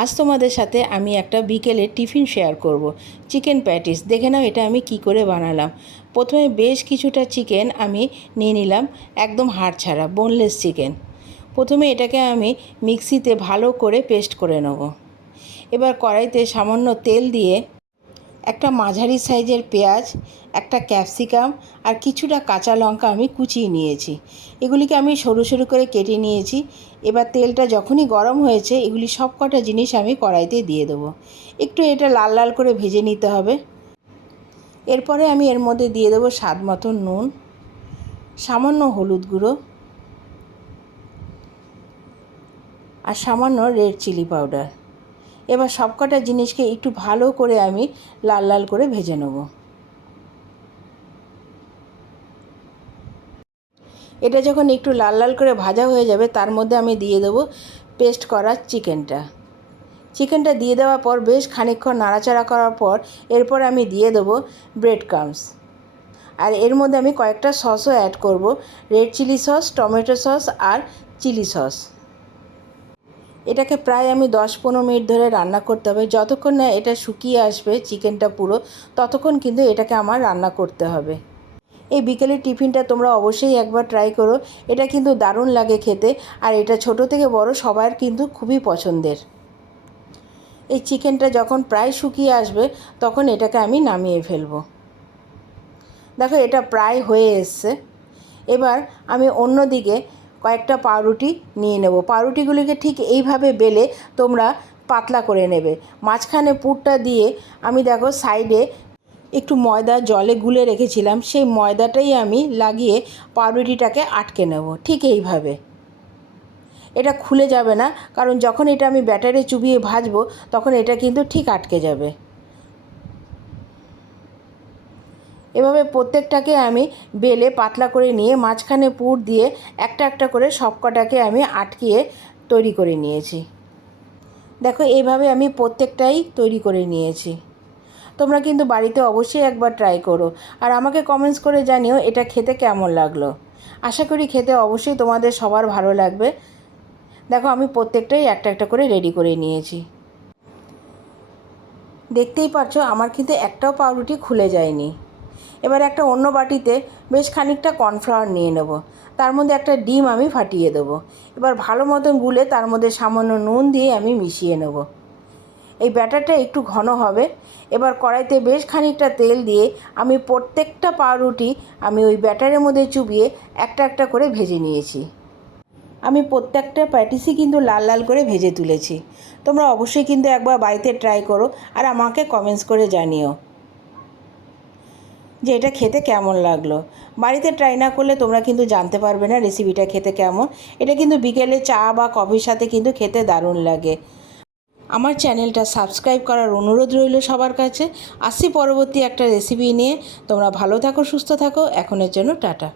আজ তোমাদের সাথে আমি একটা বিকেলে টিফিন শেয়ার করব। চিকেন প্যাটিস দেখে নাও এটা আমি কি করে বানালাম। প্রথমে বেশ কিছুটা চিকেন আমি নিয়ে নিলাম, একদম হাড় ছাড়া বোনলেস চিকেন। প্রথমে এটাকে আমি মিক্সিতে ভালো করে পেস্ট করে নেব। এবার কড়াইতে সামান্য তেল দিয়ে একটা মাঝারি সাইজের পেঁয়াজ, একটা ক্যাপসিকাম আর কিছুটা কাঁচা লঙ্কা আমি কুচিয়ে নিয়েছি। এগুলিকে আমি সরু সরু করে কেটে নিয়েছি। এবার তেলটা যখনই গরম হয়েছে এগুলি সব কটা জিনিস আমি কড়াইতে দিয়ে দেবো। একটু এটা লাল লাল করে ভেজে নিতে হবে। এরপরে আমি এর মধ্যে দিয়ে দেবো স্বাদ মতো নুন, সামান্য হলুদ গুঁড়ো আর সামান্য রেড চিলি পাউডার। এবার সবকটা জিনিসকে একটু ভালো করে আমি লাল লাল করে ভেজে নেব। এটা যখন একটু লাল লাল করে ভাজা হয়ে যাবে তার মধ্যে আমি দিয়ে দেবো পেস্ট করা চিকেনটা দিয়ে দেওয়ার পর বেশ খানিকক্ষণ নাড়াচাড়া করার পর এরপর আমি দিয়ে দেবো ব্রেড ক্রাম্বস। আর এর মধ্যে আমি কয়েকটা সসও অ্যাড করব, red chilli sauce, tomato sauce আর চিলি সস। এটাকে প্রায় আমি 10-15 মিনিট ধরে রান্না করতে হবে। যতক্ষণ না এটা শুকিয়ে আসবে চিকেনটা পুরো, ততক্ষণ কিন্তু এটাকে আমার রান্না করতে হবে। এই বিকেলের টিফিনটা তোমরা অবশ্যই একবার ট্রাই করো। এটা কিন্তু দারুণ লাগে খেতে, আর এটা ছোট থেকে বড় সবার কিন্তু খুবই পছন্দের। এই চিকেনটা যখন প্রায় শুকিয়ে আসবে তখন এটাকে আমি নামিয়ে ফেলবো। দেখো এটা প্রায় হয়ে এসছে। এবার আমি অন্যদিকে কয়েকটা পাউরুটি নিয়ে নেব। পাউরুটিগুলিকে ঠিক এইভাবে বেলে তোমরা পাতলা করে নেবে। মাঝখানে পুরটা দিয়ে আমি দেখো সাইডে একটু ময়দা জলে গুলে রেখেছিলাম, সেই ময়দাটাই আমি লাগিয়ে পাউরুটিটাকে আটকে নেব ঠিক এইভাবে। এটা খুলে যাবে না, কারণ যখন এটা আমি ব্যাটারে চুবিয়ে ভাজবো তখন এটা কিন্তু ঠিক আটকে যাবে। এভাবে প্রত্যেকটাকে আমি বেলে পাতলা করে নিয়ে মাঝখানে পুর দিয়ে একটা একটা করে সবকটাকে আমি আটকিয়ে তৈরি করে নিয়েছি। দেখো এইভাবে আমি প্রত্যেকটাই তৈরি করে নিয়েছি। তোমরা কিন্তু বাড়িতে অবশ্যই একবার ট্রাই করো, আর আমাকে কমেন্টস করে জানিও এটা খেতে কেমন লাগলো। আশা করি খেতে অবশ্যই তোমাদের সবার ভালো লাগবে। দেখো আমি প্রত্যেকটাই একটা একটা করে রেডি করে নিয়েছি। দেখতেই পাচ্ছ আমার কিন্তু একটাও পাউরুটি খুলে যায়নি। এবার একটা অন্য বাটিতে বেশ খানিকটা কর্নফ্লাওয়ার নিয়ে নেব, তার মধ্যে একটা ডিম আমি ফাটিয়ে দেবো। এবার ভালো মতন গুলে তার মধ্যে সামান্য নুন দিয়ে আমি মিশিয়ে নেব। এই ব্যাটারটা একটু ঘন হবে। এবার কড়াইতে বেশ খানিকটা তেল দিয়ে আমি প্রত্যেকটা পাউরুটি আমি ওই ব্যাটারের মধ্যে চুবিয়ে একটা একটা করে ভেজে নিয়েছি। আমি প্রত্যেকটা প্যাটিসই কিন্তু লাল লাল করে ভেজে তুলেছি। তোমরা অবশ্যই কিন্তু একবার বাড়িতে ট্রাই করো আর আমাকে কমেন্টস করে জানিও যে এটা খেতে কেমন লাগলো। বাড়িতে ট্রাই না করলে তোমরা কিন্তু জানতে পারবে না রেসিপিটা খেতে কেমন। এটা কিন্তু বিকেলে চা বা কফির সাথে কিন্তু খেতে দারুণ লাগে। আমার চ্যানেলটা সাবস্ক্রাইব করার অনুরোধ রইল সবার কাছে। আসছি পরবর্তী একটা রেসিপি নিয়ে। তোমরা ভালো থাকো, সুস্থ থাকো। এখনের জন্য টাটা।